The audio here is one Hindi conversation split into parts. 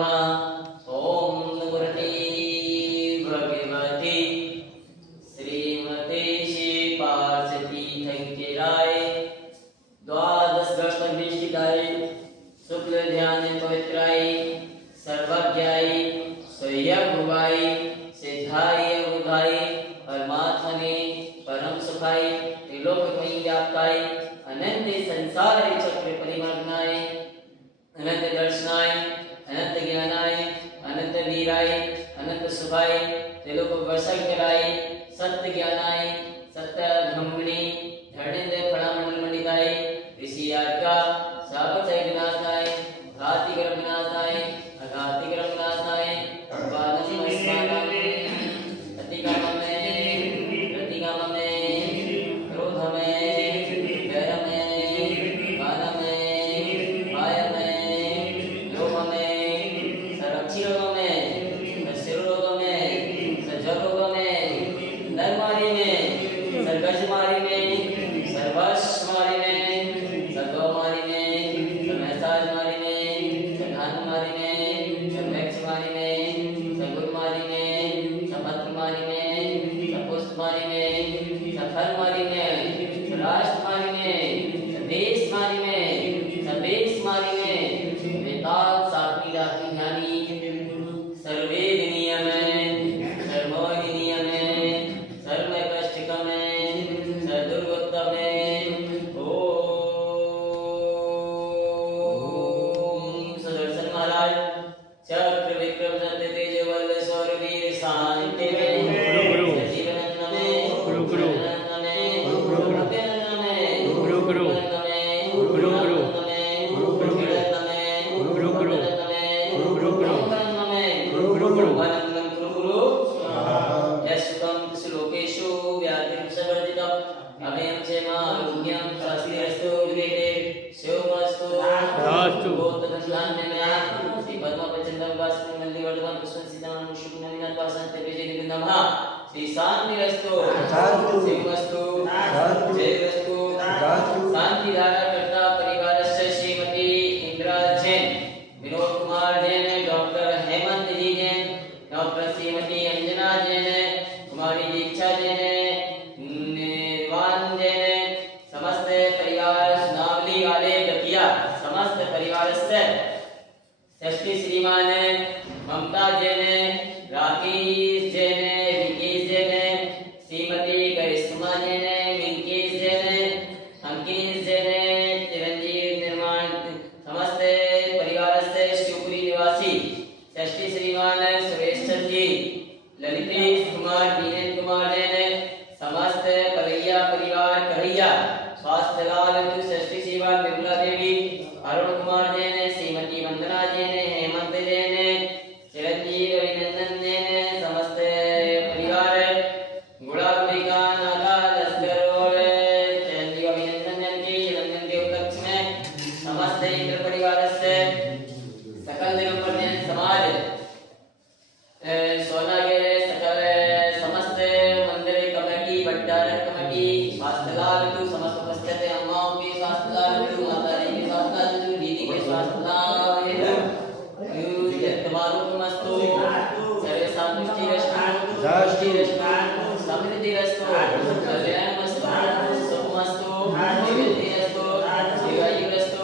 नमः। ओम मूर्ति भगवती श्रीमते श्री पार्वती थंकेराय द्वादश गणपतिष्ठिताय शुक्ल ध्यान पवित्राय सर्वज्ञाय स्वयंभुवाय सिद्धाय बुधाय परमात्मने परम सुखाय त्रिलोकमयी व्याप्ताय अनंत संसार चक्र परिमार्गनाय अनंत दर्शनाय अनंत ज्ञानाय अनंत वीराय अनंत सुखाय त्रिलोक वर्षक कराय सत्य ज्ञानाय सत्य ब्रह्मणि धरणेन्द्र फलामंडल मंडिताय ऋषि आज्ञा सागत विनाशाय घाति कर्म विनाशाय अघाति कर्म विनाशाय वादसी मस्माकामे अतिकाम में प्रतिकाम में क्रोध में भय में मान में माया में लोभ में सरक्षी रोग में सिर रोग में सजग रोग में नरमारी में सरगजमारी में सर्वस्मारी में सद्गौमारी में समहसाजमारी में सधानमारी में समैक्षमारी में सगुणमारी में समत्रमारी में सपुष्टमारी में सफलमारी में राष्ट्रमारी में सदेशमारी में सदेशमारी में वेताल सात्वी रात्रि ज्ञानी सर्वेदनीय में सर्वोदनीय में सर्व कष्टिक में सदुर्गोत्तम में ओम सुदर्शन महाराज चक्र विक्रम सत्य तेज बल सौरवीर शांति में सजीवनंद में गुरुनंद में गुरुनंद में गुरुनंद में गुरुनंद में गुरुनंद में गुरुनंद में गुरुनंद में गुरुनंदं गुरु यशुतं श्लोकेषु व्याधिं सवर्जितम् अभयं क्षेमारोग्यं शास्त्रीयस्तु विवेके शिवमस्तु रास्तु गोत्रधन्यान्यः श्री पद्मपचन्दं वासुदेव मल्लिवर्धनं पुष्पसिद्धं शुभनविनं वासन्ते विजय नमः श्री शान्तिरस्तु शिवमस्तु जयस्तु शांति धारा करता परिवारस्य श्रीमती इंदिरा जैन विनोद कुमार जैन डॉक्टर हेमंत जी जैन डॉक्टर श्रीमती अंजना जैन कुमारी दीक्षा जैन निर्वाण जैन समस्त परिवार सुनावली वाले गतिया समस्त परिवार से षष्ठी श्रीमान ममता जैन राकेश जैन विकेश जैन श्रीमती गरिश्मा जैन मिंकेश जैन अंकित जैन चिरंजीव निर्माण समस्त परिवार से शिवपुरी निवासी षष्ठी श्रीमान सुरेश चंद जी ललितेश कुमार वीरेंद्र कुमार जैन समस्त पलैया परिवार कहैया स्वास्थ्य लाल षष्ठी श्रीमान विमला देवी अरुण कुमार जैन श्रीमती वंदना जैन हेमंत जैन चिरंजीव अभिनंदन जैन समस्त परिवार गुड़ाबिका नागा लस्कर और चिरंजीव अभिनंदन जैन की चिरंजन के उपलक्ष्य में समस्त इंद्र परिवार से सकल दिगंबर जैन समाज सोनागिर सकल समस्त मंदिर कमेटी भंडारण कमेटी स्वास्थ्य लाभ हेतु समस्त उपस्थित अम्माओं की स्वास्थ्य लाभ हेतु माता जी की स्वास्थ्य लाभ हेतु दीदी के स्वास्थ्य लाभ हेतु यत्तमारुमस्तु सर्वे शांतिरस्तु दृष्टिरस्तु समृद्धिरस्तु कल्याणमस्तु सुखमस्तु निवृत्तिरस्तु दीर्घायुरस्तु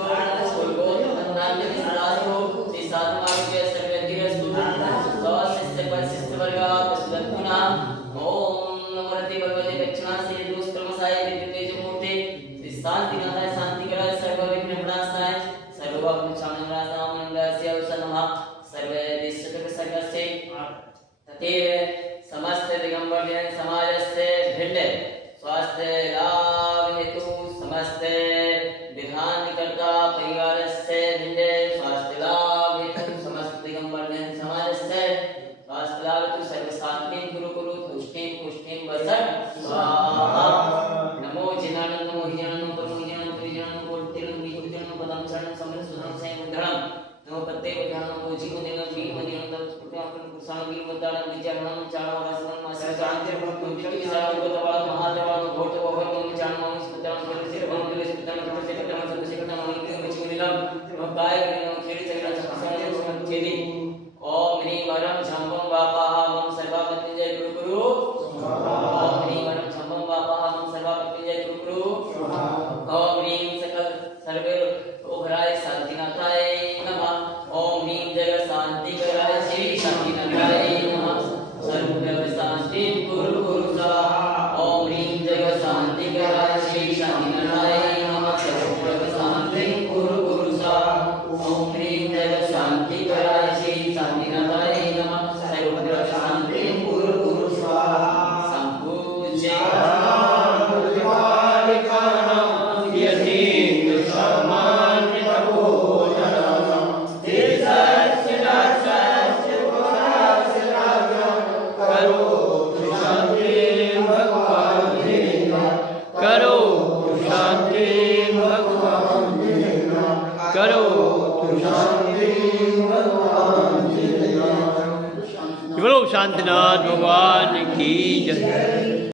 स्वर्गोत्तमनान्यस्तु श्री साधुमार्गे सर्वद्धिरस्तु स्वास्थ्य परिशिष्ट वर्गा सुदत्पुना ओम नमोरति भगवते दक्षिणा से दुष्प्रमसाय विद्युतेज मूर्ते श्री शांतिनाथाय शांतिकराय सर्व विघ्न विनाशाय सर्वभूषामनाय मंगलस्य नमः सर्वे विश्वतक सर्गस्य तथैव समस्त दिगंबर जैन समाजस्य भिन्न स्वास्थ्य लाभ हेतु समस्त विधानकर्ता परिवारस्य भिन्न स्वास्थ्य लाभ हेतु समस्त दिगंबर जैन समाजस्य स्वास्थ्य लाभ हेतु सर्व शांति गुरुकुरु तुष्टिं पुष्टिं वसत् स्वाहा नमो जिनानंद नमो हिजानंद परमो हिजानंद परिजानंद कोटिरंद विकुटिरंद पदम शरणं समृत सुधम संयुद्धरणं नमो प्रत्येक ध्यानं को जीवन देनं वीर मदिनं तत् कृत्यापन कुशालं वीर मद्दानं विचारणं चाणवारसनं मास्य शांति परम विष्णु विशाल गोतवाल महादेवाल घोट ओभर चाणवां स्मृतं स्मृतिसिर भंगले स्मृतं स्मृतिसिर तम सदसिकतं मणितं विचिनिलं नमो काय नमो खेड़ी सगला सत्संग छेदी शांति कराय श्री शांतिनाथाय नमः सर्वग्रह शांति गुरु गुरु स्वाहा ओम ह्रीं जगत शांति कराय श्री शांतिनाथाय नमः सर्वग्रह शांति गुरु गुरु स्वाहा ओम ह्रीं जगत शांति कराय श्री शांतिनाथाय नमः सर्वग्रह शांति गुरु गुरु स्वाहा संपूज्य बोलो शांतिनाथ भगवान की जय।